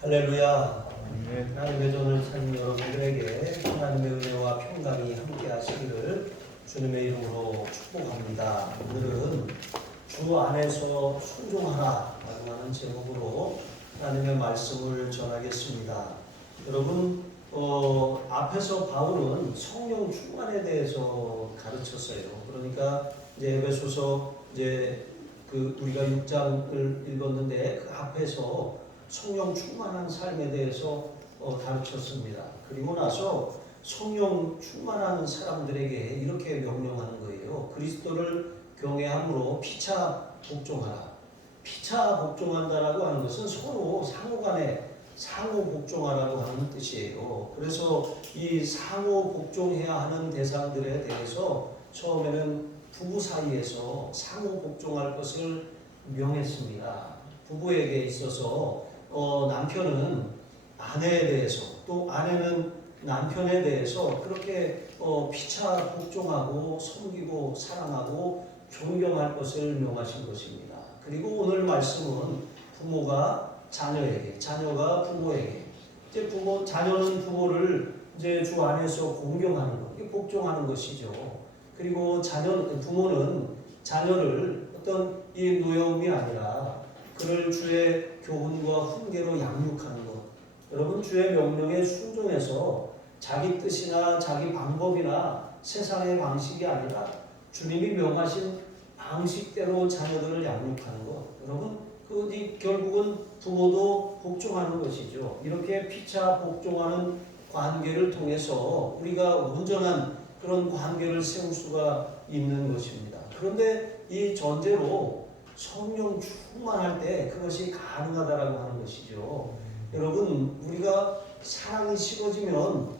할렐루야. 하나님의 전을 찾는 여러분들에게 하나님의 은혜와 평강이 함께 하시기를 주님의 이름으로 축복합니다. 오늘은 주 안에서 순종하라 라고 하는 제목으로 하나님의 말씀을 전하겠습니다. 여러분, 앞에서 바울은 성령 충만에 대해서 가르쳤어요. 그러니까 이제 에베소서 우리가 6장을 읽었는데 그 앞에서 성령 충만한 삶에 대해서 가르쳤습니다. 그리고 나서 성령 충만한 사람들에게 이렇게 명령하는 거예요. 그리스도를 경외함으로 피차 복종하라. 피차 복종한다라고 하는 것은 서로 상호간에 상호 복종하라고 하는 뜻이에요. 그래서 이 상호 복종해야 하는 대상들에 대해서 처음에는 부부 사이에서 상호 복종할 것을 명했습니다. 부부에게 있어서 남편은 아내에 대해서 또 아내는 남편에 대해서 그렇게 피차 복종하고 섬기고 사랑하고 존경할 것을 명하신 것입니다. 그리고 오늘 말씀은 부모가 자녀에게, 자녀가 부모에게, 이제 자녀는 부모를 이제 주 안에서 공경하는 것, 복종하는 것이죠. 그리고 부모는 자녀를 어떤 이 노여움이 아니라 그를 주의 교훈과 훈계로 양육하는 것. 여러분, 주의 명령에 순종해서 자기 뜻이나 자기 방법이나 세상의 방식이 아니라 주님이 명하신 방식대로 자녀들을 양육하는 것. 여러분, 결국은 부모도 복종하는 것이죠. 이렇게 피차 복종하는 관계를 통해서 우리가 온전한 그런 관계를 세울 수가 있는 것입니다. 그런데 이 전제로 성령 충만할 때 그것이 가능하다라고 하는 것이죠. 여러분, 우리가 사랑이 식어지면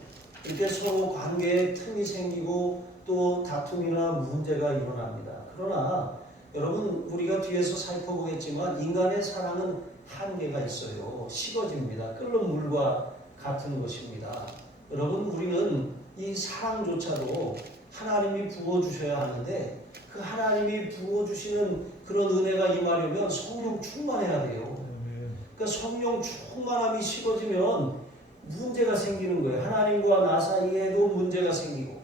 이렇게 서로 관계에 틈이 생기고 또 다툼이나 문제가 일어납니다. 그러나 여러분, 우리가 뒤에서 살펴보겠지만 인간의 사랑은 한계가 있어요. 식어집니다. 끓는 물과 같은 것입니다. 여러분, 우리는 이 사랑조차도 하나님이 부어주셔야 하는데 그 하나님이 부어주시는 그런 은혜가 임하려면 성령 충만해야 돼요. 그러니까 성령 충만함이 식어지면 문제가 생기는 거예요. 하나님과 나 사이에도 문제가 생기고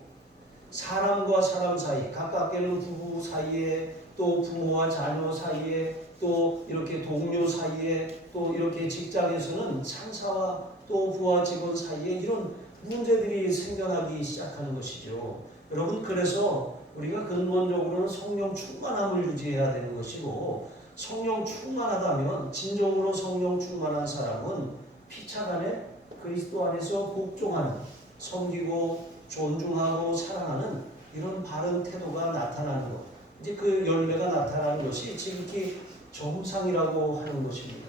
사람과 사람 사이, 가깝게는 부부 사이에 또 부모와 자녀 사이에 또 이렇게 동료 사이에 또 이렇게 직장에서는 상사와 또 부하 직원 사이에 이런 문제들이 생겨나기 시작하는 것이죠. 여러분, 그래서 우리가 근본적으로는 성령 충만함을 유지해야 되는 것이고 성령 충만하다면 진정으로 성령 충만한 사람은 피차간에 그리스도 안에서 복종하는, 섬기고 존중하고 사랑하는 이런 바른 태도가 나타나는 것. 이제 그 열매가 나타나는 것이 지극히 정상이라고 하는 것입니다.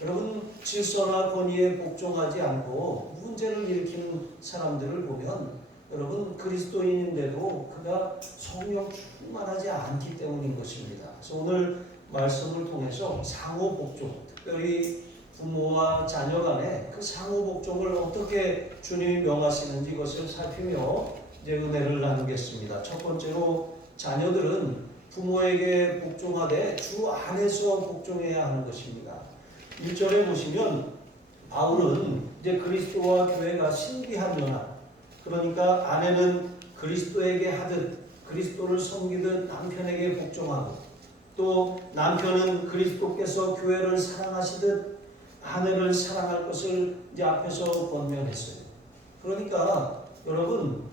여러분, 질서나 권위에 복종하지 않고 문제를 일으키는 사람들을 보면 여러분, 그리스도인인데도 그가 성령 충만하지 않기 때문인 것입니다. 그래서 오늘 말씀을 통해서 상호 복종, 특별히 부모와 자녀 간의 그 상호 복종을 어떻게 주님이 명하시는지 이것을 살피며 이제 은혜를 나누겠습니다. 첫 번째로 자녀들은 부모에게 복종하되 주 안에서 복종해야 하는 것입니다. 1절에 보시면 바울은 이제 그리스도와 교회가 신비한 연합, 그러니까 아내는 그리스도에게 하듯 그리스도를 섬기듯 남편에게 복종하고 또 남편은 그리스도께서 교회를 사랑하시듯 아내를 사랑할 것을 이제 앞에서 권면했어요. 그러니까 여러분,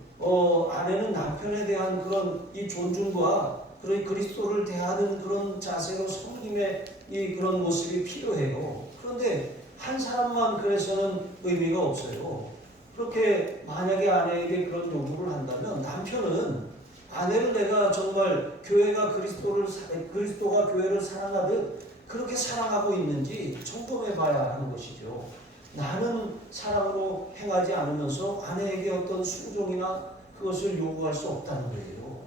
아내는 남편에 대한 그런 이 존중과 그런 그리스도를 대하는 그런 자세로 섬김의 이 그런 모습이 필요해요. 그런데 한 사람만 그래서는 의미가 없어요. 그렇게 만약에 아내에게 그런 요구를 한다면 남편은 아내를 내가 정말 그리스도가 교회를 사랑하듯 그렇게 사랑하고 있는지 점검해 봐야 하는 것이죠. 나는 사랑으로 행하지 않으면서 아내에게 어떤 순종이나 그것을 요구할 수 없다는 거예요.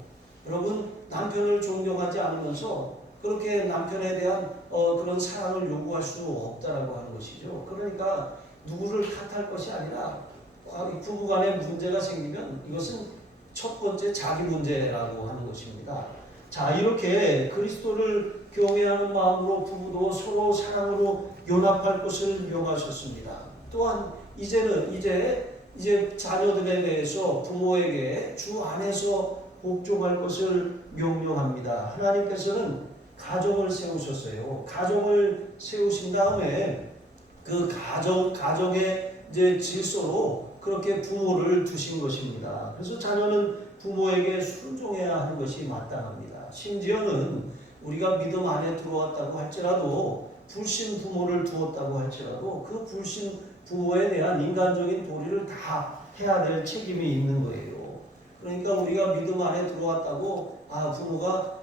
여러분, 남편을 존경하지 않으면서 그렇게 남편에 대한 그런 사랑을 요구할 수 없다라고 하는 것이죠. 그러니까 누구를 탓할 것이 아니라 부부간에 문제가 생기면 이것은 첫 번째 자기 문제라고 하는 것입니다. 자, 이렇게 그리스도를 경외하는 마음으로 부부도 서로 사랑으로 연합할 것을 명하셨습니다. 또한 이제 자녀들에 대해서 부모에게 주 안에서 복종할 것을 명령합니다. 하나님께서는 가정을 세우셨어요. 가정을 세우신 다음에 그 가정의 이제 질서로 그렇게 부모를 두신 것입니다. 그래서 자녀는 부모에게 순종해야 하는 것이 마땅합니다. 심지어는 우리가 믿음 안에 들어왔다고 할지라도 불신 부모를 두었다고 할지라도 그 불신 부모에 대한 인간적인 도리를 다 해야 될 책임이 있는 거예요. 그러니까 우리가 믿음 안에 들어왔다고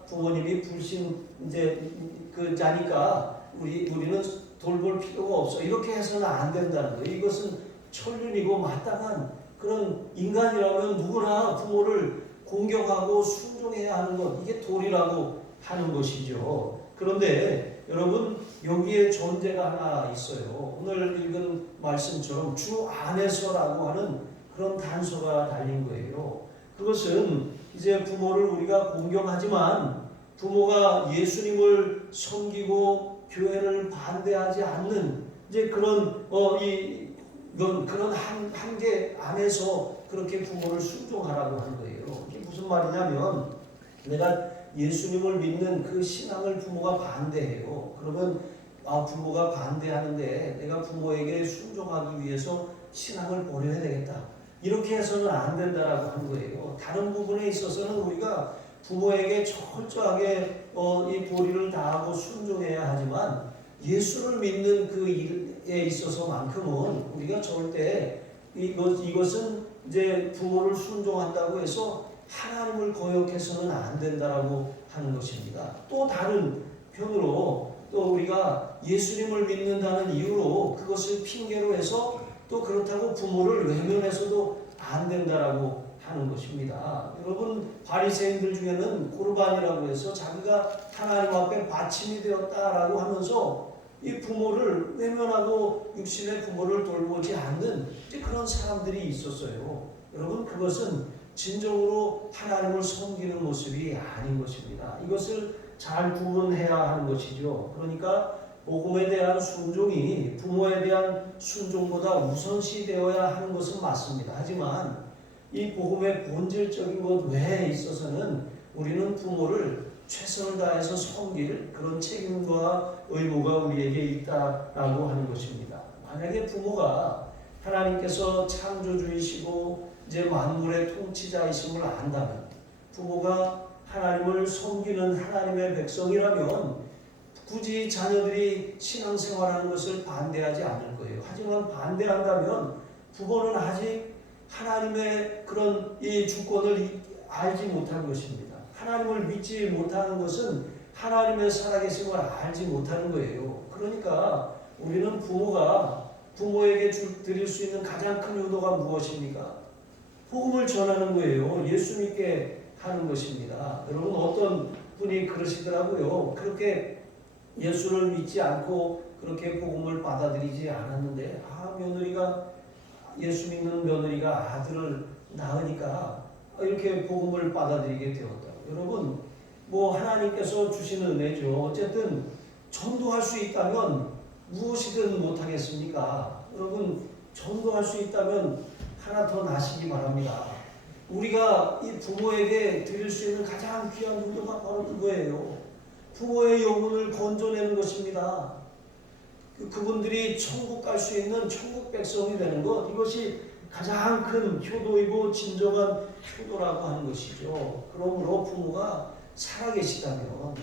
부모님이 불신 이제 그 자니까 우리는 돌볼 필요가 없어 이렇게 해서는 안 된다는 거예요. 이것은 천륜이고 마땅한 그런 인간이라면 누구나 부모를 공경하고 순종해야 하는 것 이게 도리라고 하는 것이죠. 그런데 여러분 여기에 전제가 하나 있어요. 오늘 읽은 말씀처럼 주 안에서라고 하는 그런 단서가 달린 거예요. 그것은 이제 부모를 우리가 공경하지만 부모가 예수님을 섬기고 교회를 반대하지 않는 이제 그런 그런 한계 안에서 그렇게 부모를 순종하라고 하는 거예요. 이게 무슨 말이냐면 내가 예수님을 믿는 그 신앙을 부모가 반대해요. 그러면 부모가 반대하는데 내가 부모에게 순종하기 위해서 신앙을 버려야 되겠다. 이렇게 해서는 안 된다라고 하는 거예요. 다른 부분에 있어서는 우리가 부모에게 철저하게 이 도리를 다하고 순종해야 하지만 예수를 믿는 그 일에 있어서만큼은 우리가 절대 이것은 이제 부모를 순종한다고 해서 하나님을 거역해서는 안 된다라고 하는 것입니다. 또 다른 편으로 또 우리가 예수님을 믿는다는 이유로 그것을 핑계로 해서 또 그렇다고 부모를 외면해서도 안 된다라고 하는 것입니다. 여러분 바리새인들 중에는 고르반이라고 해서 자기가 하나님 앞에 바침이 되었다라고 하면서 이 부모를 외면하고 육신의 부모를 돌보지 않는 그런 사람들이 있었어요. 여러분 그것은 진정으로 하나님을 섬기는 모습이 아닌 것입니다. 이것을 잘 구분해야 하는 것이죠. 그러니까 복음에 대한 순종이 부모에 대한 순종보다 우선시 되어야 하는 것은 맞습니다. 하지만 이 복음의 본질적인 것 외에 있어서는 우리는 부모를 최선을 다해서 섬길 그런 책임과 의무가 우리에게 있다라고 하는 것입니다. 만약에 부모가 하나님께서 창조주이시고 이제 만물의 통치자이심을 안다면 부모가 하나님을 섬기는 하나님의 백성이라면 굳이 자녀들이 신앙생활하는 것을 반대하지 않을 거예요. 하지만 반대한다면 부모는 아직 하나님의 그런 이 주권을 알지 못한 것입니다. 하나님을 믿지 못하는 것은 하나님의 살아계심을 알지 못하는 거예요. 그러니까 우리는 부모가 부모에게 드릴 수 있는 가장 큰 효도가 무엇입니까? 복음을 전하는 거예요. 예수 믿게 하는 것입니다. 여러분 어떤 분이 그러시더라고요. 그렇게 예수를 믿지 않고 그렇게 복음을 받아들이지 않았는데 며느리가 예수 믿는 며느리가 아들을 낳으니까 이렇게 복음을 받아들이게 되었다. 여러분 하나님께서 주시는 은혜죠. 어쨌든 전도할 수 있다면 무엇이든 못하겠습니까? 여러분 전도할 수 있다면 하나 더 나시기 바랍니다. 우리가 이 부모에게 드릴 수 있는 가장 귀한 효도가 바로 그거예요. 부모의 영혼을 건져내는 것입니다. 그분들이 천국 갈 수 있는 천국 백성이 되는 것, 이것이 가장 큰 효도이고 진정한 효도라고 하는 것이죠. 그러므로 부모가 살아계시다면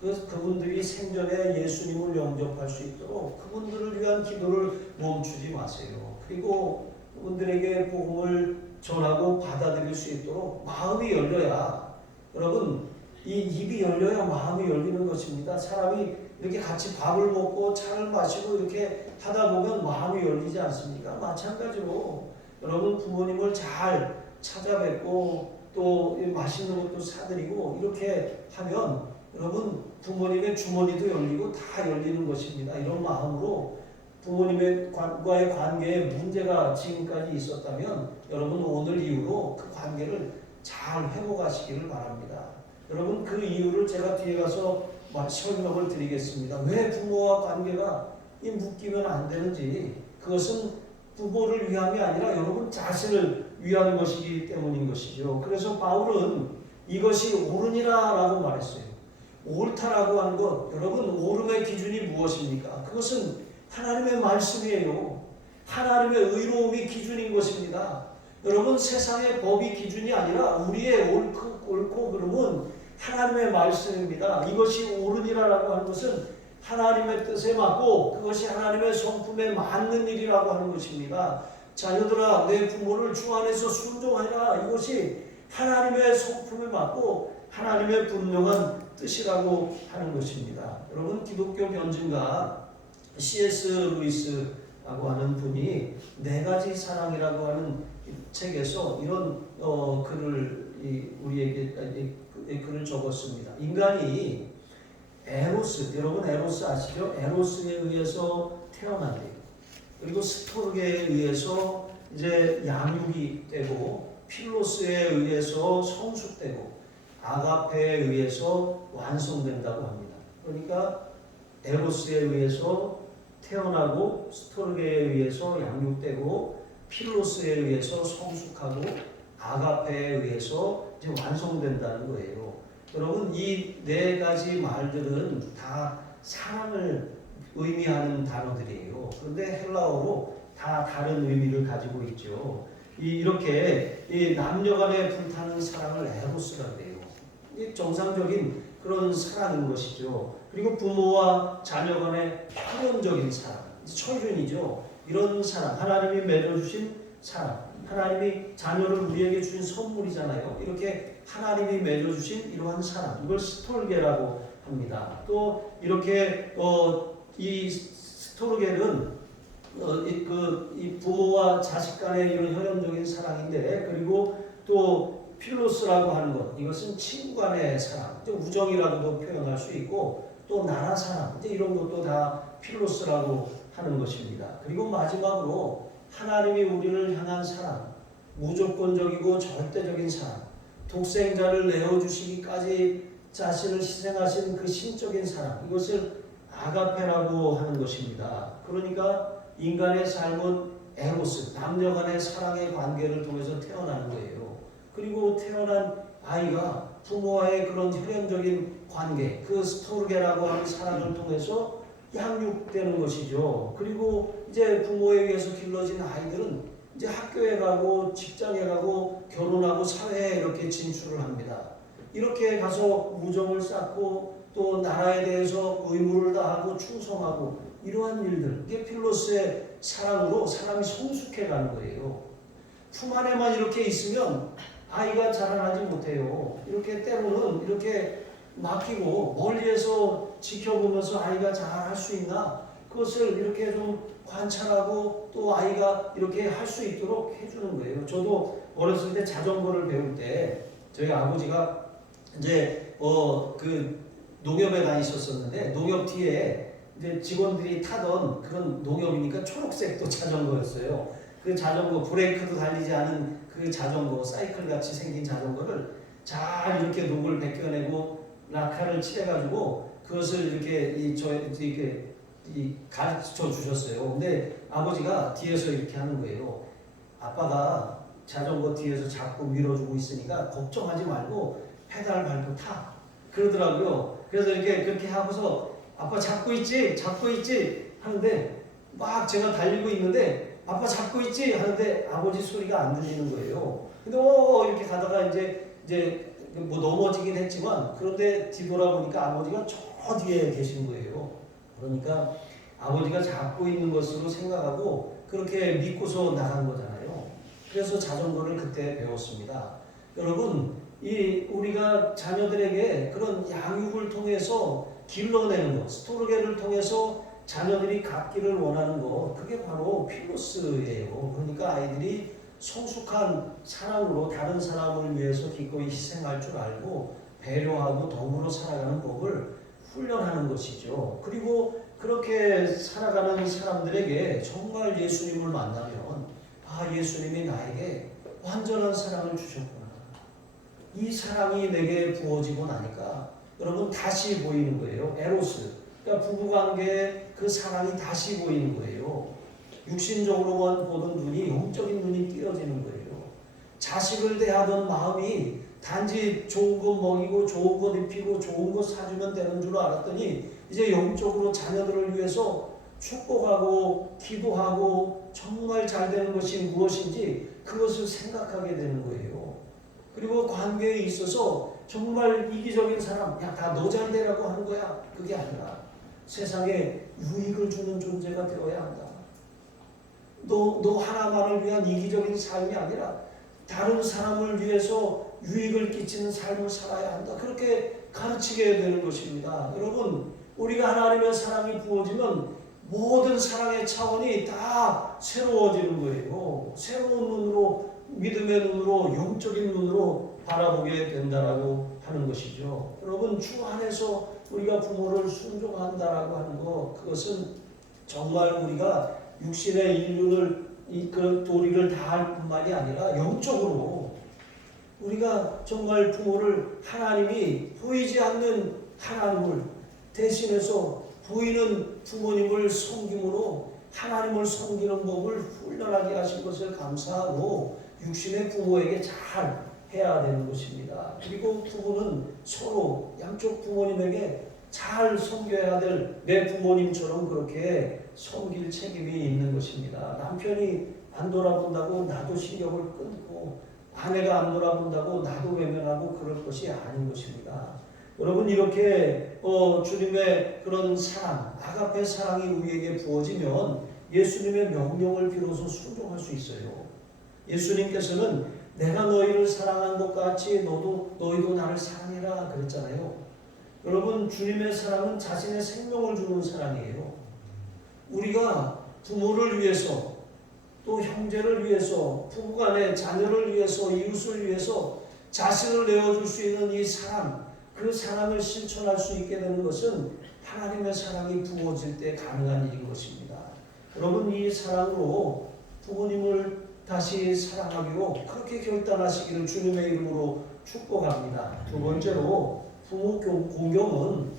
그분들이 생전에 예수님을 영접할 수 있도록 그분들을 위한 기도를 멈추지 마세요. 그리고 그분들에게 복음을 전하고 받아들일 수 있도록 마음이 열려야, 여러분 이 입이 열려야 마음이 열리는 것입니다. 사람이 이렇게 같이 밥을 먹고 차를 마시고 이렇게 하다 보면 마음이 열리지 않습니까? 마찬가지로 여러분 부모님을 잘 찾아뵙고 또 맛있는 것도 사드리고 이렇게 하면 여러분 부모님의 주머니도 열리고 다 열리는 것입니다. 이런 마음으로 부모님과의 관계에 문제가 지금까지 있었다면 여러분 오늘 이후로 그 관계를 잘 회복하시기를 바랍니다. 여러분 그 이유를 제가 뒤에 가서 설명을 드리겠습니다. 왜 부모와 관계가 이 묶이면 안 되는지, 그것은 부모를 위함이 아니라 여러분 자신을 위한 것이기 때문인 것이죠. 그래서 바울은 이것이 옳으니라라고 말했어요. 옳다라고 하는 것, 여러분 옳음의 기준이 무엇입니까? 그것은 하나님의 말씀이에요. 하나님의 의로움이 기준인 것입니다. 여러분 세상의 법이 기준이 아니라 우리의 옳고 그름은 하나님의 말씀입니다. 이것이 옳으니라라고 하는 것은 하나님의 뜻에 맞고 그것이 하나님의 성품에 맞는 일이라고 하는 것입니다. 자녀들아 내 부모를 주 안에서 순종하라. 이것이 하나님의 성품에 맞고 하나님의 분명한 뜻이라고 하는 것입니다. 여러분 기독교 변증가 C.S. 루이스라고 하는 분이 네 가지 사랑이라고 하는 책에서 이런 글을 우리에게 글을 적었습니다. 인간이 에로스, 여러분 에로스 아시죠? 에로스에 의해서 태어난대요. 그리고 스토르게에 의해서 이제 양육이 되고 필로스에 의해서 성숙되고 아가페에 의해서 완성된다고 합니다. 그러니까 에로스에 의해서 태어나고 스토르게에 의해서 양육되고 필로스에 의해서 성숙하고 아가페에 의해서 이제 완성된다는 거예요. 여러분 이 네 가지 말들은 다 사랑을 의미하는 단어들이에요. 그런데 헬라어로 다 다른 의미를 가지고 있죠. 이렇게 이 남녀간에 불타는 사랑을 에로스라고 해요. 이 정상적인 그런 사랑인 것이죠. 그리고 부모와 자녀 간의 평온적인 사랑, 처륜이죠. 이런 사랑, 하나님이 맺어주신 사랑, 하나님이 자녀를 우리에게 주신 선물이잖아요. 이렇게 하나님이 맺어주신 이러한 사랑, 이걸 스톨게라고 합니다. 또 이렇게 이 스톨게는 이 부모와 자식 간의 이런 혈연적인 사랑인데, 그리고 또 필로스라고 하는 것, 이것은 친구 간의 사랑, 우정이라고도 표현할 수 있고, 또 나라 사랑, 이제 이런 것도 다 필로스라고 하는 것입니다. 그리고 마지막으로 하나님이 우리를 향한 사랑, 무조건적이고 절대적인 사랑, 독생자를 내어주시기까지 자신을 희생하신 그 신적인 사랑, 이것을 아가페라고 하는 것입니다. 그러니까 인간의 삶은 에로스, 남녀 간의 사랑의 관계를 통해서 태어나는 거예요. 그리고 태어난 아이가 부모와의 그런 혈연적인 관계, 그 스토르게라고 하는 사랑을 통해서 양육되는 것이죠. 그리고 이제 부모에 의해서 길러진 아이들은 이제 학교에 가고 직장에 가고 결혼하고 사회에 이렇게 진출을 합니다. 이렇게 가서 우정을 쌓고 또 나라에 대해서 의무를 다하고 충성하고 이러한 일들, 이게 필로스의 사랑으로 사람이 성숙해 가는 거예요. 품 안에만 이렇게 있으면 아이가 자라나지 못해요. 이렇게 때로는 이렇게 맡기고 멀리에서 지켜보면서 아이가 잘할 수 있나? 그것을 이렇게 좀 관찰하고 또 아이가 이렇게 할 수 있도록 해주는 거예요. 저도 어렸을 때 자전거를 배울 때 저희 아버지가 이제 그 농협에 다니셨었는데 농협 뒤에 이제 직원들이 타던 그런 농협이니까 초록색도 자전거였어요. 그 자전거 브레이크도 달리지 않은 그 자전거, 사이클 같이 생긴 자전거를 잘 이렇게 녹을 벗겨내고 라카를 칠해가지고 그것을 이렇게 가르쳐 주셨어요. 근데 아버지가 뒤에서 이렇게 하는 거예요. 아빠가 자전거 뒤에서 자꾸 밀어주고 있으니까 걱정하지 말고 페달 밟고 타. 그러더라고요. 그래서 이렇게 그렇게 하고서 아빠 잡고 있지 하는데 막 제가 달리고 있는데 아빠 잡고 있지 하는데 아버지 소리가 안 들리는 거예요. 근데 이렇게 가다가 이제 뭐 넘어지긴 했지만 그런데 뒤돌아보니까 아버지가 저 뒤에 계신 거예요. 그러니까 아버지가 잡고 있는 것으로 생각하고 그렇게 믿고서 나간 거잖아요. 그래서 자전거를 그때 배웠습니다. 여러분, 우리가 자녀들에게 그런 양육을 통해서 길러내는 것, 스토르게를 통해서 자녀들이 갖기를 원하는 것, 그게 바로 필로스예요. 그러니까 아이들이 성숙한 사랑으로 다른 사람을 위해서 기꺼이 희생할 줄 알고 배려하고 더불어 살아가는 법을 훈련하는 것이죠. 그리고 그렇게 살아가는 사람들에게 정말 예수님을 만나면 예수님이 나에게 완전한 사랑을 주셨구나. 이 사랑이 내게 부어지고 나니까 여러분 다시 보이는 거예요. 에로스. 그러니까 부부관계, 그 사랑이 다시 보이는 거예요. 육신적으로만 보던 눈이 영적인 눈이 띄어지는 거예요. 자식을 대하던 마음이 단지 좋은 거 먹이고 좋은 거 입히고 좋은 거 사주면 되는 줄 알았더니 이제 영적으로 자녀들을 위해서 축복하고 기도하고 정말 잘 되는 것이 무엇인지 그것을 생각하게 되는 거예요. 그리고 관계에 있어서 정말 이기적인 사람, 야, 다 너 잘 되라고 하는 거야. 그게 아니라 세상에 유익을 주는 존재가 되어야 한다. 너 하나만을 위한 이기적인 삶이 아니라 다른 사람을 위해서 유익을 끼치는 삶을 살아야 한다. 그렇게 가르치게 되는 것입니다. 여러분, 우리가 하나님의 사랑이 부어지면 모든 사랑의 차원이 다 새로워지는 거예요. 새로운 눈으로, 믿음의 눈으로, 영적인 눈으로 바라보게 된다라고 하는 것이죠. 여러분, 주 안에서 우리가 부모를 순종한다라고 하는 것, 그것은 정말 우리가 육신의 인륜을 그 도리를 다할 뿐만이 아니라 영적으로 우리가 정말 부모를 하나님이 보이지 않는 하나님을 대신해서 보이는 부모님을 섬김으로 하나님을 섬기는 법을 훈련하게 하신 것을 감사하고 육신의 부모에게 잘 해야 되는 것입니다. 그리고 부부는 서로 양쪽 부모님에게 잘 섬겨야 될 내 부모님처럼 그렇게 섬길 책임이 있는 것입니다. 남편이 안 돌아본다고 나도 신경을 끊고 아내가 안 돌아본다고 나도 외면하고 그럴 것이 아닌 것입니다. 여러분, 이렇게 주님의 그런 사랑, 아가페 사랑이 우리에게 부어지면 예수님의 명령을 비로소 순종할 수 있어요. 예수님께서는 내가 너희를 사랑한 것 같이 너희도 나를 사랑해라 그랬잖아요. 여러분, 주님의 사랑은 자신의 생명을 주는 사랑이에요. 우리가 부모를 위해서 또 형제를 위해서 부부간의 자녀를 위해서 이웃을 위해서 자신을 내어줄 수 있는 이 사랑, 그 사랑을 실천할 수 있게 되는 것은 하나님의 사랑이 부어질 때 가능한 일인 것입니다. 여러분, 이 사랑으로 부모님을 다시 사랑하기로 그렇게 결단하시기를 주님의 이름으로 축복합니다. 두 번째로 부모 공경은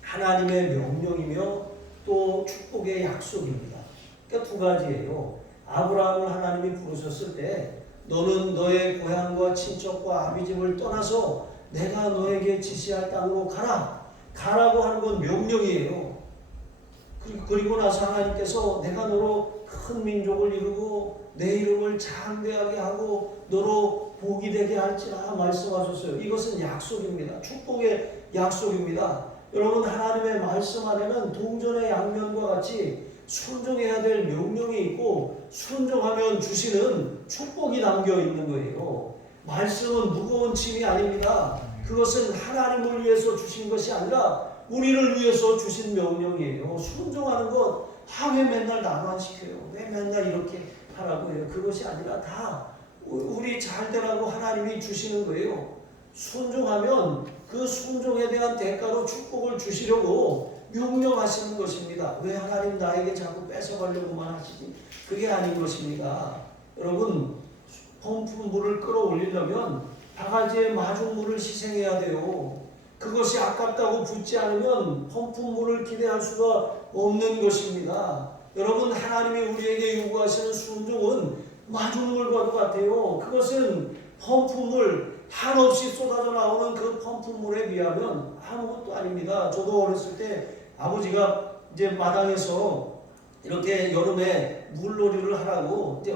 하나님의 명령이며 또 축복의 약속입니다. 그러니까 두 가지예요. 아브라함을 하나님이 부르셨을 때 너는 너의 고향과 친척과 아비집을 떠나서 내가 너에게 지시할 땅으로 가라고 하는 건 명령이에요. 그리고 나서 하나님께서 내가 너로 큰 민족을 이루고 내 이름을 장대하게 하고 너로 복이 되게 할지라 말씀하셨어요. 이것은 약속입니다. 축복의 약속입니다. 여러분, 하나님의 말씀 안에는 동전의 양면과 같이 순종해야 될 명령이 있고 순종하면 주시는 축복이 담겨 있는 거예요. 말씀은 무거운 짐이 아닙니다. 그것은 하나님을 위해서 주신 것이 아니라 우리를 위해서 주신 명령이에요. 순종하는 것, 왜 맨날 나만 시켜요? 왜 맨날 이렇게 하라고 해요? 그것이 아니라 다 우리 잘 되라고 하나님이 주시는 거예요. 순종하면 그 순종에 대한 대가로 축복을 주시려고 명령하시는 것입니다. 왜 하나님 나에게 자꾸 뺏어가려고만 하시지? 그게 아닌 것입니다. 여러분, 펌프 물을 끌어올리려면 바가지에 마중물을 희생해야 돼요. 그것이 아깝다고 붙지 않으면 펌프물을 기대할 수가 없는 것입니다. 여러분, 하나님이 우리에게 요구하시는 순종은 마중물과도 같아요. 그것은 펌프물, 한없이 쏟아져 나오는 그 펌프물에 비하면 아무것도 아닙니다. 저도 어렸을 때 아버지가 이제 마당에서 이렇게 여름에 물놀이를 하라고 이제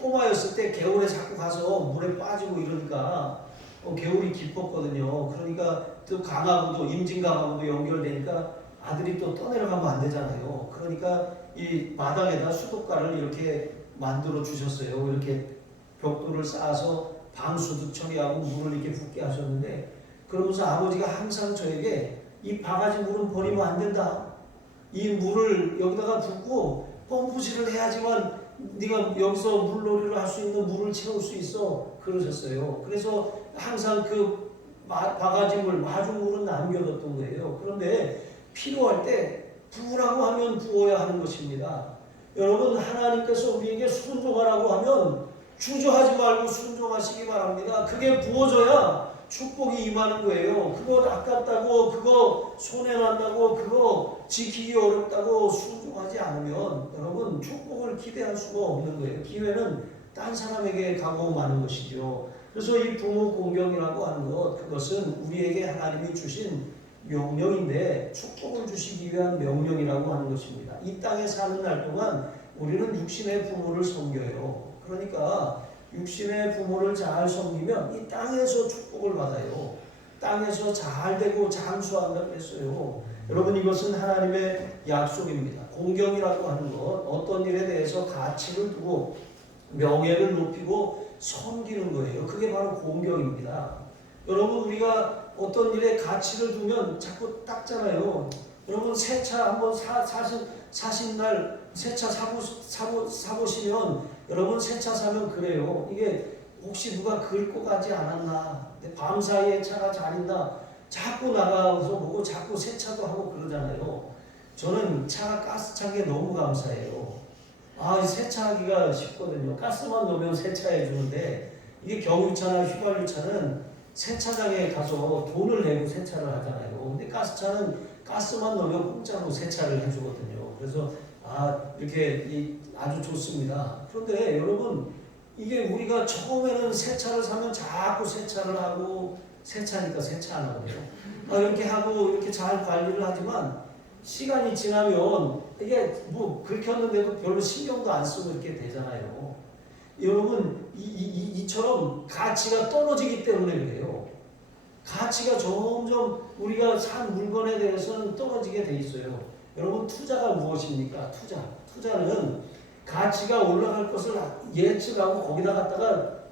꼬마였을 때 겨울에 자꾸 가서 물에 빠지고 이러니까 겨울이 깊었거든요. 그러니까 또 강하고도 임진강하고도 연결되니까 아들이 또 떠내려가면 안 되잖아요. 그러니까 이 마당에다 수도가를 이렇게 만들어 주셨어요. 이렇게 벽돌을 쌓아서 방수도 처리하고 물을 이렇게 붓게 하셨는데, 그러면서 아버지가 항상 저에게 이 바가지 물은 버리면 안 된다. 이 물을 여기다가 붓고 펌프질을 해야지만 네가 여기서 물놀이를 할 수 있는 물을 채울 수 있어 그러셨어요. 그래서 항상 그 바가지물, 마중물은 남겨뒀던 거예요. 그런데 필요할 때 부으라고 하면 부어야 하는 것입니다. 여러분, 하나님께서 우리에게 순종하라고 하면 주저하지 말고 순종하시기 바랍니다. 그게 부어져야 축복이 임하는 거예요. 그거 아깝다고, 그거 손해난다고, 그거 지키기 어렵다고 순종하지 않으면 여러분 축복을 기대할 수가 없는 거예요. 기회는 딴 사람에게 가고 마는 것이죠. 그래서 이 부모 공경이라고 하는 것, 그것은 우리에게 하나님이 주신 명령인데 축복을 주시기 위한 명령이라고 하는 것입니다. 이 땅에 사는 날 동안 우리는 육신의 부모를 섬겨요. 그러니까 육신의 부모를 잘 섬기면 이 땅에서 축복을 받아요. 땅에서 잘 되고 장수한다고 했어요. 여러분 이것은 하나님의 약속입니다. 공경이라고 하는 것, 어떤 일에 대해서 가치를 두고 명예를 높이고 섬기는 거예요. 그게 바로 공경입니다. 여러분 우리가 어떤 일에 가치를 두면 자꾸 닦잖아요. 여러분 새 차 한번 사신 날 새 차 사보시면 여러분 새 차 사면 그래요. 이게 혹시 누가 긁고 가지 않았나, 밤 사이에 차가 잘린다, 자꾸 나가서 보고 자꾸 세차도 하고 그러잖아요. 저는 차가 가스찬 게 너무 감사해요. 세차하기가 쉽거든요. 가스만 넣으면 세차해 주는데, 이게 경유차나 휘발유차는 세차장에 가서 돈을 내고 세차를 하잖아요. 근데 가스차는 가스만 넣으면 공짜로 세차를 해주거든요. 그래서 이렇게 아주 좋습니다. 그런데 여러분 이게 우리가 처음에는 새 차를 사면 자꾸 세차를 하고, 세차니까 세차 안 하고요. 이렇게 하고 이렇게 잘 관리를 하지만 시간이 지나면 이게 뭐 긁혔는데도 별로 신경도 안 쓰고 이렇게 되잖아요. 여러분 이처럼 가치가 떨어지기 때문에 그래요. 가치가 점점 우리가 산 물건에 대해서는 떨어지게 돼 있어요. 여러분 투자가 무엇입니까? 투자는 가치가 올라갈 것을 예측하고 거기다 갖다가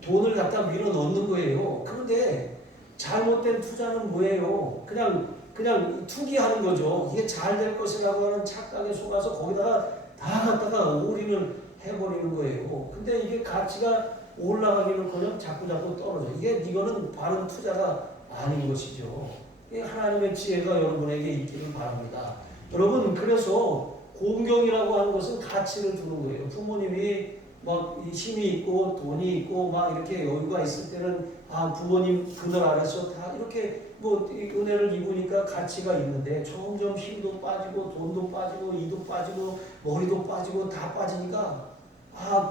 돈을 갖다 밀어 넣는 거예요. 그런데 잘못된 투자는 뭐예요? 그냥 투기하는 거죠. 이게 잘 될 것이라고 하는 착각에 속아서 거기다가 다 갖다가 올인을 해버리는 거예요. 근데 이게 가치가 올라가기는커녕 자꾸 떨어져. 이거는 바른 투자가 아닌 것이죠. 하나님의 지혜가 여러분에게 있기를 바랍니다. 여러분 그래서 공경이라고 하는 것은 가치를 두는 거예요. 부모님이 막 힘이 있고 돈이 있고 막 이렇게 여유가 있을 때는 부모님 그늘 아래서 다 이렇게 뭐 은혜를 입으니까 가치가 있는데, 점점 힘도 빠지고 돈도 빠지고 이도 빠지고 머리도 빠지고 다 빠지니까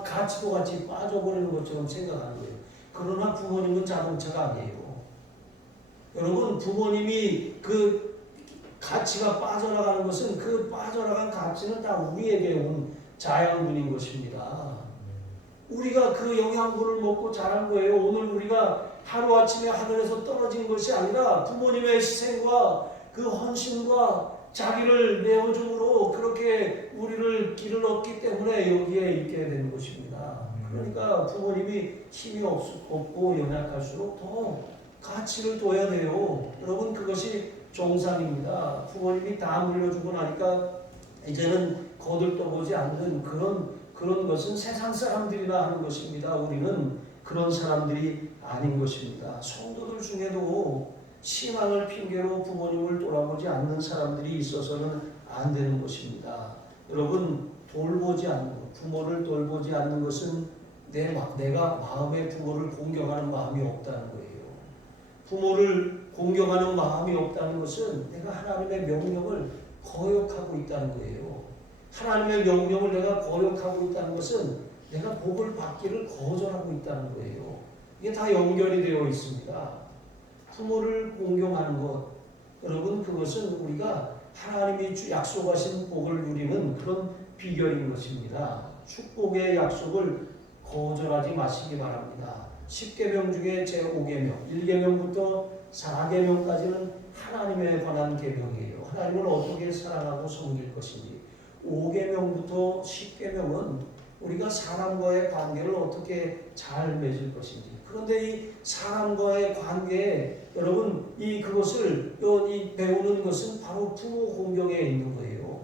가치도 같이 빠져버리는 것처럼 생각하는 거예요. 그러나 부모님은 자동차가 아니에요. 여러분 부모님이 그 가치가 빠져나가는 것은, 그 빠져나간 가치는 다 우리에게 온 자양분인 것입니다. 우리가 그 영양분을 먹고 자란 거예요. 오늘 우리가 하루아침에 하늘에서 떨어진 것이 아니라 부모님의 희생과 그 헌신과 자기를 내어줌으로 그렇게 우리를 길을 얻기 때문에 여기에 있게 되는 것입니다. 그러니까 부모님이 힘이 없고 연약할수록 더 가치를 둬야 돼요. 여러분 그것이 정상입니다. 부모님이 다 물려주고 나니까 이제는 거들떠보지 않는 그런 것은 세상 사람들이나 하는 것입니다. 우리는 그런 사람들이 아닌 것입니다. 성도들 중에도 신앙을 핑계로 부모님을 돌아보지 않는 사람들이 있어서는 안 되는 것입니다. 여러분 돌보지 않는 것, 부모를 돌보지 않는 것은 내가 마음의 부모를 공경하는 마음이 없다는 거예요. 부모를 공경하는 마음이 없다는 것은 내가 하나님의 명령을 거역하고 있다는 거예요. 하나님의 명령을 내가 거역하고 있다는 것은 내가 복을 받기를 거절하고 있다는 거예요. 이게 다 연결이 되어 있습니다. 부모를 공경하는 것, 여러분 그것은 우리가 하나님이 약속하신 복을 누리는 그런 비결인 것입니다. 축복의 약속을 거절하지 마시기 바랍니다. 10계명 중에 제5계명, 1계명부터 4계명까지는 하나님에 관한 계명이에요. 하나님을 어떻게 사랑하고 섬길 것인지. 5계명부터 10계명은 우리가 사람과의 관계를 어떻게 잘 맺을 것인지. 그런데 이 사람과의 관계에 여러분 그것을 배우는 것은 바로 부모 공경에 있는 거예요.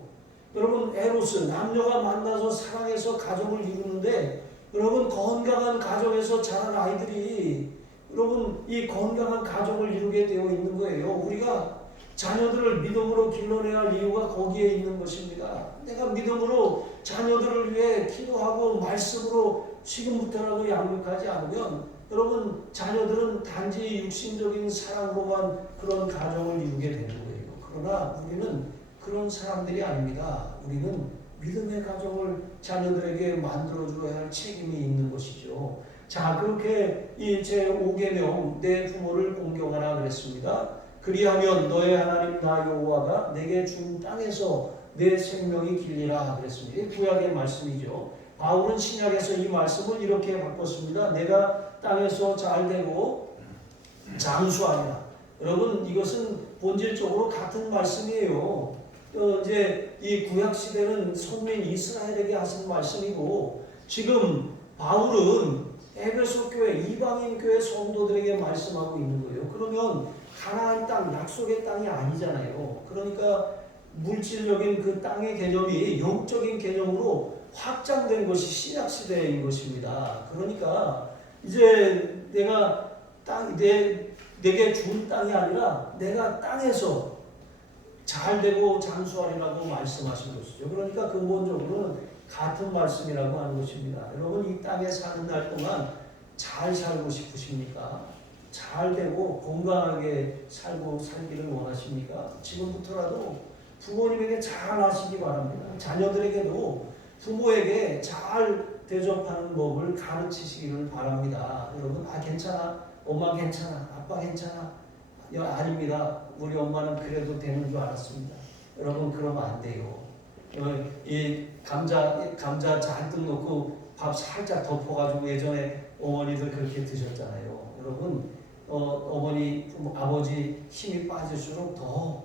여러분 에로스, 남녀가 만나서 사랑해서 가정을 이루는데, 여러분 건강한 가정에서 자란 아이들이 여러분 이 건강한 가정을 이루게 되어 있는 거예요. 우리가 자녀들을 믿음으로 길러내야 할 이유가 거기에 있는 것입니다. 내가 믿음으로 자녀들을 위해 기도하고 말씀으로 지금부터라도 양육하지 않으면 여러분 자녀들은 단지 육신적인 사랑으로만 그런 가정을 이루게 되는 거예요. 그러나 우리는 그런 사람들이 아닙니다. 우리는 믿음의 가정을 자녀들에게 만들어줘야 할 책임이 있는 것이죠. 자, 그렇게 이 제5계명 내 부모를 공경하라 그랬습니다. 그리하면 너의 하나님 나 여호와가 내게 준 땅에서 내 생명이 길리라 그랬습니다. 이 구약의 말씀이죠. 바울은 신약에서 이 말씀을 이렇게 바꿨습니다. 내가 땅에서 잘되고 장수하리라. 여러분 이것은 본질적으로 같은 말씀이에요. 이제 이 구약 시대는 선민 이스라엘에게 하신 말씀이고 지금 바울은 에베소 교회 이방인 교회 성도들에게 말씀하고 있는 거예요. 그러면 가나안 땅 약속의 땅이 아니잖아요. 그러니까 물질적인 그 땅의 개념이 영적인 개념으로 확장된 것이 신약 시대인 것입니다. 그러니까 이제 내가 내게 준 땅이 아니라 내가 땅에서 잘되고 장수하리라고 말씀하신 것이죠. 그러니까 근본적으로는 같은 말씀이라고 하는 것입니다. 여러분 이 땅에 사는 날 동안 잘 살고 싶으십니까? 잘되고 건강하게 살기를 원하십니까? 지금부터라도 부모님에게 잘 하시기 바랍니다. 자녀들에게도 부모에게 잘 대접하는 법을 가르치시기를 바랍니다. 여러분 괜찮아? 엄마 괜찮아? 아빠 괜찮아? 아닙니다. 우리 엄마는 그래도 되는 줄 알았습니다. 여러분 그러면 안 돼요. 이 감자 잔뜩 넣고 밥 살짝 덮어가지고 예전에 어머니들 그렇게 드셨잖아요. 여러분 어머니 아버지 힘이 빠질수록 더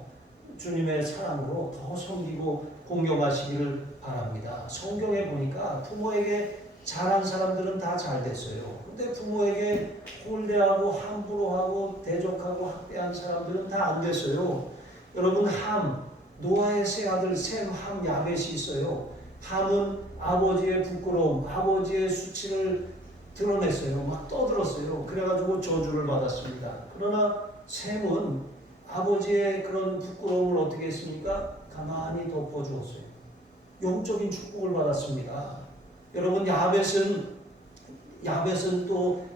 주님의 사랑으로 더 섬기고 공경하시기를 바랍니다. 성경에 보니까 부모에게 잘한 사람들은 다 잘 됐어요. 근데 부모에게 홀대하고 함부로 하고 대적하고 학대한 사람들은 다 안 됐어요. 여러분 노아의 세 아들 셈, 함, 야벳이 있어요. 함은 아버지의 부끄러움, 아버지의 수치를 드러냈어요. 막 떠들었어요. 그래가지고 저주를 받았습니다. 그러나 셈은 아버지의 그런 부끄러움을 어떻게 했습니까? 가만히 덮어주었어요. 영적인 축복을 받았습니다. 여러분 야벳은 또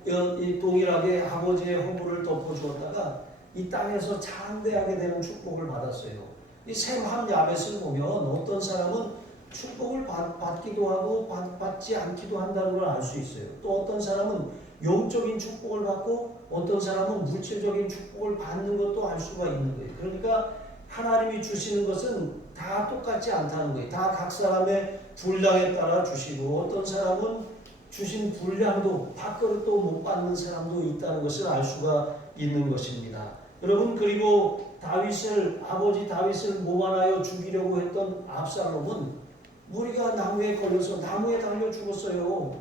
동일하게 아버지의 허물을 덮어주었다가 이 땅에서 장대하게 되는 축복을 받았어요. 이 셈, 함, 야벳을 보면 어떤 사람은 축복을 받기도 하고 받지 않기도 한다는 걸 알 수 있어요. 또 어떤 사람은 영적인 축복을 받고 어떤 사람은 물질적인 축복을 받는 것도 알 수가 있는 거예요. 그러니까 하나님이 주시는 것은 다 똑같지 않다는 거예요. 다 각 사람의 분량에 따라 주시고 어떤 사람은 주신 분량도 밥그릇도 못 받는 사람도 있다는 것을 알 수가 있는 것입니다. 여러분 그리고 아버지 다윗을 모반하여 죽이려고 했던 압살롬은 무리가 나무에 걸려서 나무에 달려 죽었어요.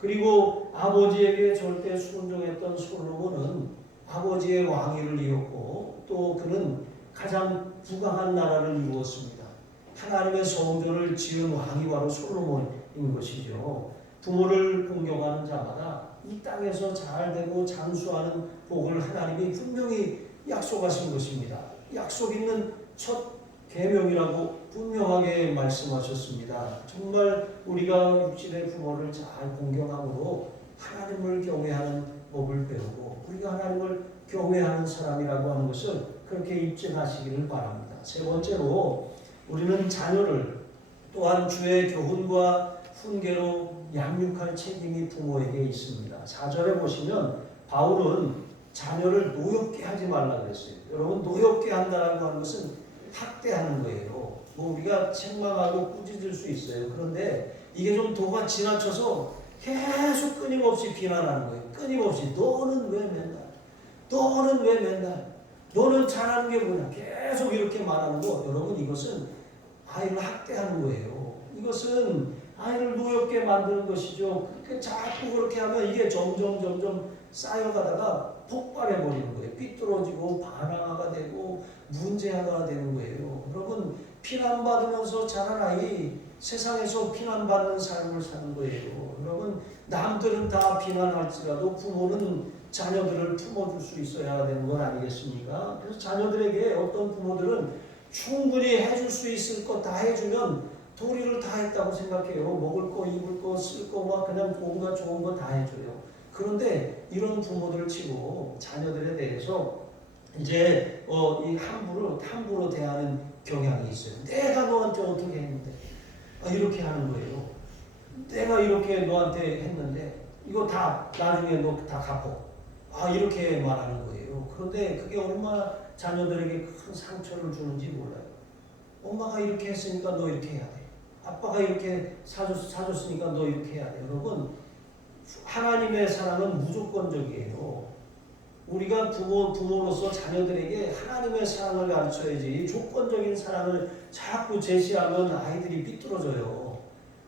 그리고 아버지에게 절대 순종했던 솔로몬은 아버지의 왕위를 이었고 또 그는 가장 부강한 나라를 이루었습니다. 하나님의 성전을 지은 왕이 바로 솔로몬인 것이죠. 부모를 공경하는 자마다 이 땅에서 잘되고 장수하는 복을 하나님이 분명히 약속하신 것입니다. 약속 있는 첫 계명이라고 분명하게 말씀하셨습니다. 정말 우리가 육신의 부모를 잘 공경함으로 하나님을 경외하는 법을 배우고 우리가 하나님을 경외하는 사람이라고 하는 것을 그렇게 입증하시기를 바랍니다. 세 번째로 우리는 자녀를 또한 주의 교훈과 훈계로 양육할 책임이 부모에게 있습니다. 4절에 보시면 바울은 자녀를 노엽게 하지 말라 그랬어요. 여러분 노엽게 한다는 것은 학대하는 거예요. 우리가 책망하고 꾸짖을 수 있어요. 그런데 이게 좀 도가 지나쳐서 계속 끊임없이 비난하는 거예요. 끊임없이 너는 왜 맨날 너는 잘하는 게 뭐냐 계속 이렇게 말하는 거. 여러분 이것은 아이를 학대하는 거예요. 이것은 아이를 노엽게 만드는 것이죠. 자꾸 그렇게 하면 이게 점점 쌓여가다가 폭발해버리는 거예요. 삐뚤어지고 반항아가 되고 문제아가 되는 거예요. 여러분 피난받으면서 자란 아이 세상에서 피난받는 삶을 사는 거예요. 여러분 남들은 다 비난할지라도 부모는 자녀들을 품어줄 수 있어야 되는 건 아니겠습니까? 그래서 자녀들에게 어떤 부모들은 충분히 해줄 수 있을 것 다 해주면 도리를 다 했다고 생각해요. 먹을 거, 입을 거, 쓸 거 막 그냥 온갖 좋은 거 다 해줘요. 그런데 이런 부모들 치고 자녀들에 대해서 이제 이 함부로 대하는 경향이 있어요. 내가 너한테 어떻게 했는데 이렇게 하는 거예요. 내가 이렇게 너한테 했는데 이거 다 나중에 너 다 갚어. 이렇게 말하는 거예요. 그런데 그게 얼마나 자녀들에게 큰 상처를 주는지 몰라요. 엄마가 이렇게 했으니까 너 이렇게 해야 돼. 아빠가 이렇게 사줬으니까 너 이렇게 해야 돼. 여러분, 하나님의 사랑은 무조건적이에요. 우리가 부모로서 자녀들에게 하나님의 사랑을 가르쳐야지 조건적인 사랑을 자꾸 제시하면 아이들이 삐뚤어져요.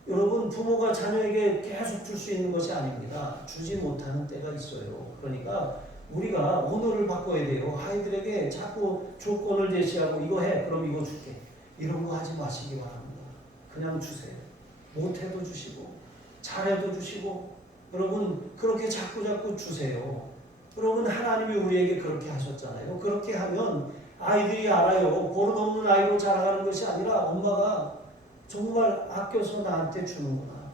여러분, 부모가 자녀에게 계속 줄 수 있는 것이 아닙니다. 주지 못하는 때가 있어요. 그러니까 우리가 언어를 바꿔야 돼요. 아이들에게 자꾸 조건을 제시하고 이거 해, 그럼 이거 줄게. 이런 거 하지 마시기 바랍니다. 그냥 주세요. 못해도 주시고 잘해도 주시고 여러분 그렇게 자꾸 주세요. 여러분 하나님이 우리에게 그렇게 하셨잖아요. 그렇게 하면 아이들이 알아요. 버릇없는 아이로 자라가는 것이 아니라 엄마가 정말 아껴서 나한테 주는구나.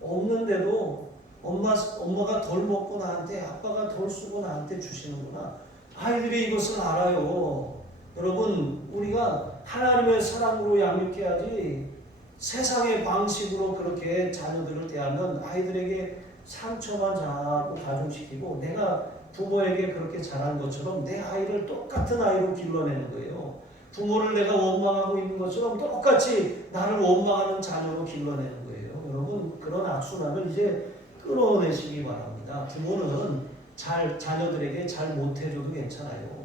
없는데도 엄마가 덜 먹고 나한테, 아빠가 덜 쓰고 나한테 주시는구나. 아이들이 이것을 알아요. 여러분 우리가 하나님의 사랑으로 양육해야지 세상의 방식으로 그렇게 자녀들을 대하면 아이들에게 상처만 자꾸 가중시키고 내가 부모에게 그렇게 잘한 것처럼 내 아이를 똑같은 아이로 길러내는 거예요. 부모를 내가 원망하고 있는 것처럼 똑같이 나를 원망하는 자녀로 길러내는 거예요. 여러분 그런 악순환을 이제 끊어내시기 바랍니다. 부모는 자녀들에게 잘 못해줘도 괜찮아요.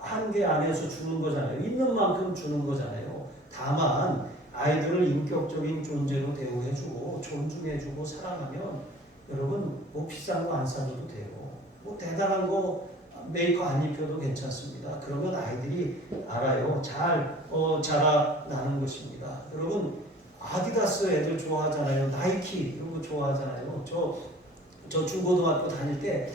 한계 안에서 주는 거잖아요. 있는 만큼 주는 거잖아요. 다만 아이들을 인격적인 존재로 대우해주고 존중해주고 사랑하면 여러분 비싼 거 안 사줘도 돼요. 대단한 거 메이커 안 입혀도 괜찮습니다. 그러면 아이들이 알아요. 잘 자라나는 것입니다. 여러분 아디다스 애들 좋아하잖아요. 나이키 이런 거 좋아하잖아요. 저 중고등학교 다닐 때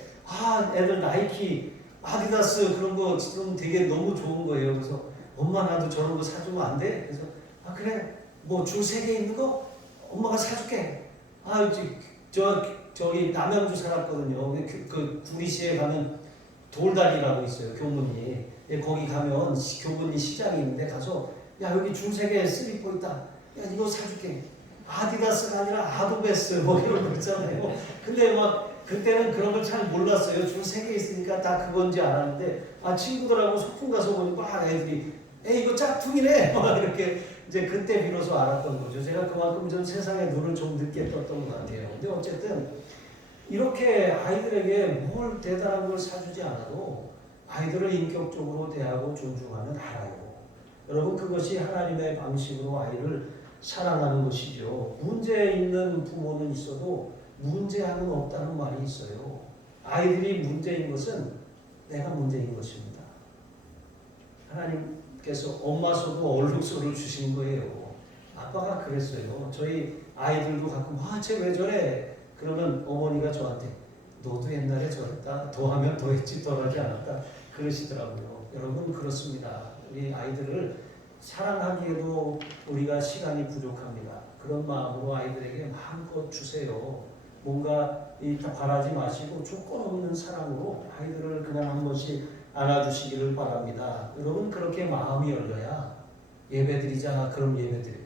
애들 나이키 아디다스 그런 거 좀 되게 너무 좋은 거예요. 그래서 엄마 나도 저런 거 사주면 안 돼? 그래서 그래 줄 3개 있는 거 엄마가 사줄게. 저기 남양주 살았거든요. 그 구리시에 가면 돌다리라고 있어요. 교문이. 거기 가면 교문이 시장이 있는데 가서 야 여기 줄 3개 슬리퍼 있다. 야 이거 사줄게. 아디다스가 아니라 아도베스 이런 거 있잖아요. 근데 그때는 그런 걸 잘 몰랐어요. 줄 3개 있으니까 다 그건지 알았는데 친구들하고 소풍 가서 보니까 애들이 이거 짝퉁이네 이렇게 이제 그때 비로소 알았던 거죠. 제가 그만큼 전 세상에 눈을 좀 늦게 떴던 것 같아요. 근데 어쨌든 이렇게 아이들에게 뭘 대단한 걸 사주지 않아도 아이들을 인격적으로 대하고 존중하면 알아요. 여러분 그것이 하나님의 방식으로 아이를 사랑하는 것이죠. 문제 있는 부모는 있어도 문제함은 없다는 말이 있어요. 아이들이 문제인 것은 내가 문제인 것입니다. 하나님께서 엄마서도 얼룩소를 주신 거예요. 아빠가 그랬어요. 저희 아이들도 가끔 쟤 왜 저래? 그러면 어머니가 저한테 너도 옛날에 저랬다. 더하면 더했지 덜하지 않았다. 그러시더라고요. 여러분 그렇습니다. 우리 아이들을 사랑하기에도 우리가 시간이 부족합니다. 그런 마음으로 아이들에게 마음껏 주세요. 뭔가 바라지 마시고 조건 없는 사랑으로 아이들을 그냥 한 번씩 안아주시기를 바랍니다. 여러분 그렇게 마음이 열려야 예배드리자 그럼 예배드려요.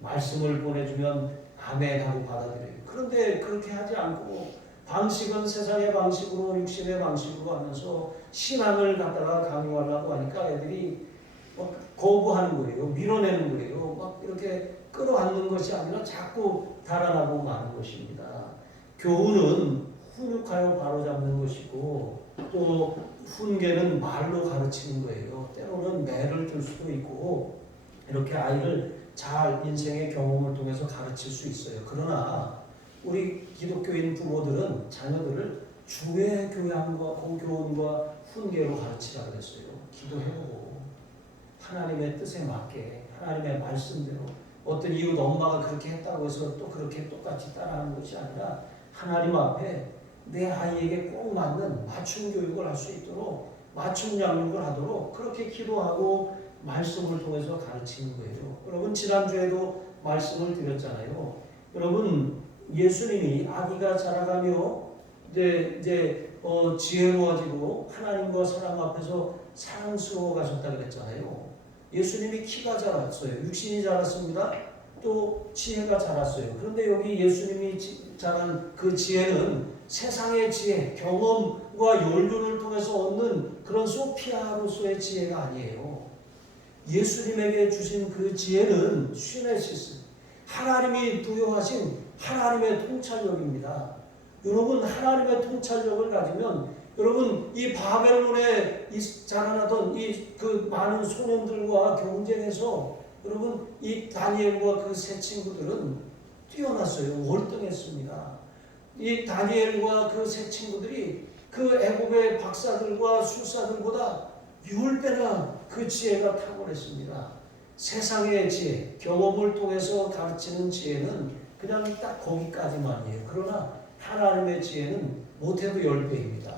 말씀을 보내주면 아멘 하고 받아들여요. 그런데 그렇게 하지 않고 방식은 세상의 방식으로 육신의 방식으로 하면서 신앙을 갖다가 강요하려고 하니까 애들이 거부하는 거예요. 밀어내는 거예요. 이렇게 끌어안는 것이 아니라 자꾸 달아나고 마는 것입니다. 교훈은 훈육하여 바로잡는 것이고 또 훈계는 말로 가르치는 거예요. 때로는 매를 들 수도 있고 이렇게 아이를 잘 인생의 경험을 통해서 가르칠 수 있어요. 그러나 우리 기독교인 부모들은 자녀들을 주의 교양과 교훈과 훈계로 가르치라 그랬어요. 기도해보고 하나님의 뜻에 맞게 하나님의 말씀대로 어떤 이웃 엄마가 그렇게 했다고 해서 또 그렇게 똑같이 따라하는 것이 아니라 하나님 앞에 내 아이에게 꼭 맞는 맞춤 교육을 할 수 있도록 맞춤 양육을 하도록 그렇게 기도하고 말씀을 통해서 가르치는 거예요. 여러분 지난주에도 말씀을 드렸잖아요. 여러분 예수님이 아기가 자라가며 지혜로워지고 하나님과 사람 앞에서 사랑스러워 가셨다 그랬잖아요. 예수님이 키가 자랐어요. 육신이 자랐습니다. 또 지혜가 자랐어요. 그런데 여기 예수님이 자란 그 지혜는 세상의 지혜, 경험과 연륜을 통해서 얻는 그런 소피아로서의 지혜가 아니에요. 예수님에게 주신 그 지혜는 시네시스, 하나님이 부여하신 하나님의 통찰력입니다. 여러분, 하나님의 통찰력을 가지면 여러분 이 바벨론에 자라나던 그 많은 소년들과 경쟁해서 여러분 이 다니엘과 그 세 친구들은 뛰어났어요. 월등했습니다. 이 다니엘과 그 세 친구들이 그 애굽의 박사들과 술사들보다 10배나 그 지혜가 탁월했습니다. 세상의 지혜, 경험을 통해서 가르치는 지혜는 그냥 딱 거기까지만이에요. 그러나 하나님의 지혜는 못해도 10배입니다.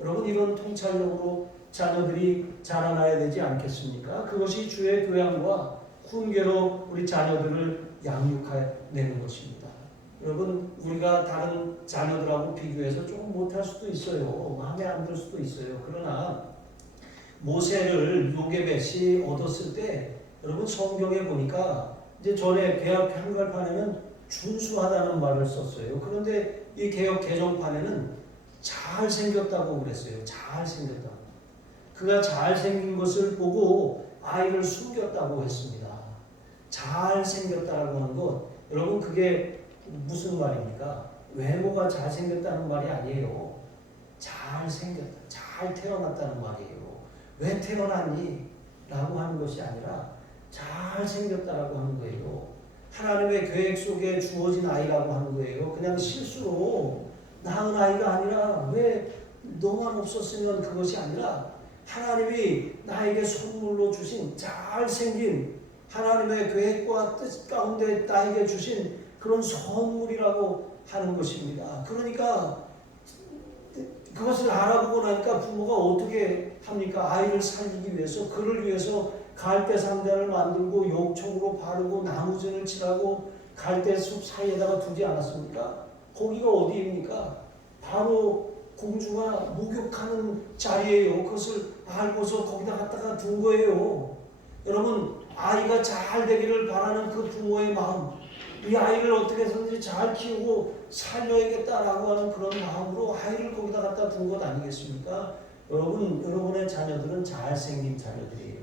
여러분, 이런 통찰력으로 자녀들이 자라나야 되지 않겠습니까? 그것이 주의 교양과 훈계로 우리 자녀들을 양육해내는 것입니다. 여러분, 우리가 다른 자녀들하고 비교해서 조금 못할 수도 있어요. 마음에 안 들 수도 있어요. 그러나 모세를 요게벳이 얻었을 때 여러분 성경에 보니까 이제 전에 개혁 한글판에는 준수하다는 말을 썼어요. 그런데 이 개혁 개정판에는 잘생겼다고 그랬어요. 잘생겼다고. 그가 잘생긴 것을 보고 아이를 숨겼다고 했습니다. 잘생겼다라고 하는 것, 여러분 그게 무슨 말입니까? 외모가 잘생겼다는 말이 아니에요. 잘생겼다, 잘 태어났다는 말이에요. 왜 태어났니? 라고 하는 것이 아니라 잘생겼다라고 하는 거예요. 하나님의 계획 속에 주어진 아이라고 하는 거예요. 그냥 실수로 낳은 아이가 아니라 왜 너만 없었으면 그것이 아니라 하나님이 나에게 선물로 주신 잘생긴 하나님의 계획과 뜻 가운데 나에게 주신 그런 선물이라고 하는 것입니다. 그러니까 그것을 알아보고 나니까 부모가 어떻게 합니까? 아이를 살리기 위해서, 그를 위해서 갈대 상자를 만들고 욕총으로 바르고 나무전을 칠하고 갈대숲 사이에다가 두지 않았습니까? 거기가 어디입니까? 바로 공주가 목욕하는 자리예요. 그것을 알고서 거기다 갖다가 둔 거예요. 여러분, 아이가 잘 되기를 바라는 그 부모의 마음, 이 아이를 어떻게 해서든지 잘 키우고 살려야겠다라고 하는 그런 마음으로 아이를 거기다 갖다 둔 것 아니겠습니까? 여러분, 여러분의 자녀들은 잘생긴 자녀들이에요.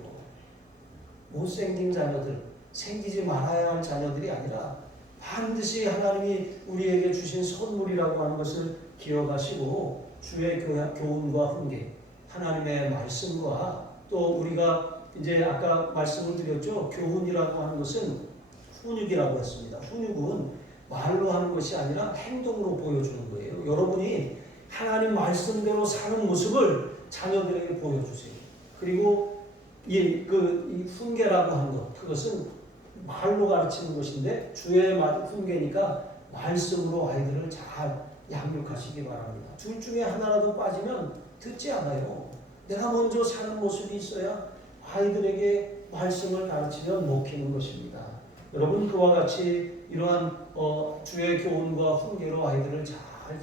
못생긴 자녀들, 생기지 말아야 할 자녀들이 아니라 반드시 하나님이 우리에게 주신 선물이라고 하는 것을 기억하시고 주의 교훈과 훈계, 하나님의 말씀과 또 우리가 이제 아까 말씀을 드렸죠. 교훈이라고 하는 것은 훈육이라고 했습니다. 훈육은 말로 하는 것이 아니라 행동으로 보여주는 거예요. 여러분이 하나님 말씀대로 사는 모습을 자녀들에게 보여주세요. 그리고 이 훈계라고 하는 것, 그것은 말로 가르치는 것인데 주의 훈계니까 말씀으로 아이들을 잘 양육하시기 바랍니다. 둘 중에 하나라도 빠지면 듣지 않아요. 내가 먼저 사는 모습이 있어야 아이들에게 말씀을 가르치면 먹히는 것입니다. 여러분, 그와 같이 이러한 주의 교훈과 훈계로 아이들을 잘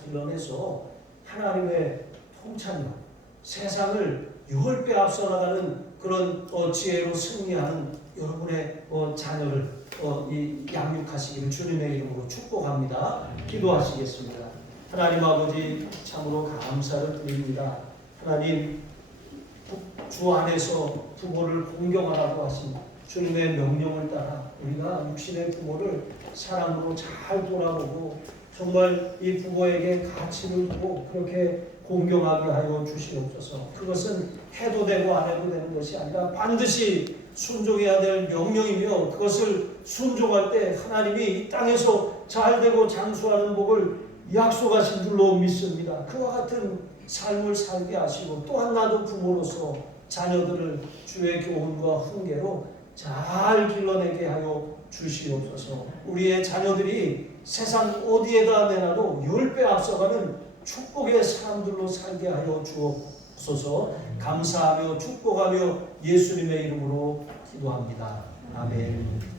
길러내서 하나님의 통찰력, 세상을 10배 앞서 나가는 그런 지혜로 승리하는 여러분의 자녀를 양육하시기를 주님의 이름으로 축복합니다. 기도하시겠습니다. 하나님 아버지, 참으로 감사를 드립니다. 하나님, 주 안에서 부모를 공경하라고 하신 주님의 명령을 따라 우리가 육신의 부모를 사랑으로 잘 돌아보고 정말 이 부모에게 가치를 두고 그렇게 공경하게 하여 주시옵소서. 그것은 해도 되고 안 해도 되는 것이 아니라 반드시 순종해야 될 명령이며 그것을 순종할 때 하나님이 이 땅에서 잘되고 장수하는 복을 약속하신 줄로 믿습니다. 그와 같은 삶을 살게 하시고 또한 나도 부모로서 자녀들을 주의 교훈과 훈계로 잘 길러내게 하여 주시옵소서. 우리의 자녀들이 세상 어디에다 내놔도 10배 앞서가는 축복의 사람들로 살게 하여 주옵소서. 감사하며 축복하며 예수님의 이름으로 기도합니다. 아멘.